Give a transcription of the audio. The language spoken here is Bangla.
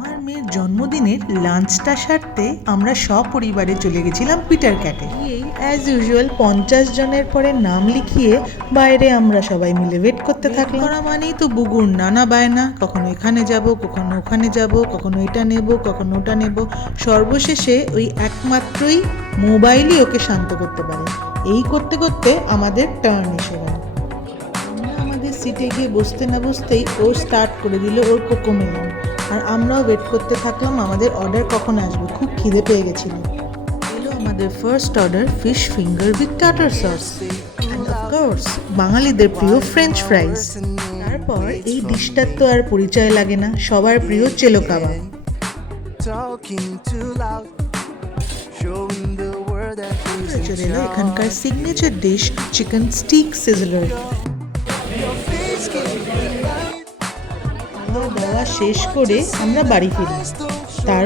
আমার মেয়ের জন্মদিনের লাঞ্চটা সারতে আমরা সপরিবারে চলে গেছিলাম পিটার ক্যাটে। গিয়েই অ্যাজ ইউজুয়াল 50 জনের পরে নাম লিখিয়ে বাইরে আমরা সবাই মিলে ওয়েট করতে থাকলাম। করা মানেই তো বুগুর নানা বায়না, কখনো এখানে যাব, কখনো ওখানে যাব, কখনো এটা নেব, কখনো ওটা নেব। সর্বশেষে ওই একমাত্রই মোবাইলই ওকে শান্ত করতে পারে। এই করতে করতে আমাদের টার্ন এসে গেল। আমাদের সিটে গিয়ে বসতে না বসতেই ও স্টার্ট করে দিল ওর কোকোমেলন, আর আমরাও ওয়েট করতে থাকলাম আমাদের অর্ডার কখন আসবে। খুব খিদে পেয়ে গেছিল। এলো আমাদের first order, fish finger with tartar sauce and of course বাঙালিদের প্রিয় ফ্রেঞ্চ ফ্রাইজ। তারপর এই ডিশটার তো আর পরিচয় লাগে না, সবার প্রিয় চেলো কাবাব। চলে এলো এখানকার signature dish chicken stick sizzler. খাওয়া দাওয়া শেষ করে আমরা বাড়ি ফিরি। তার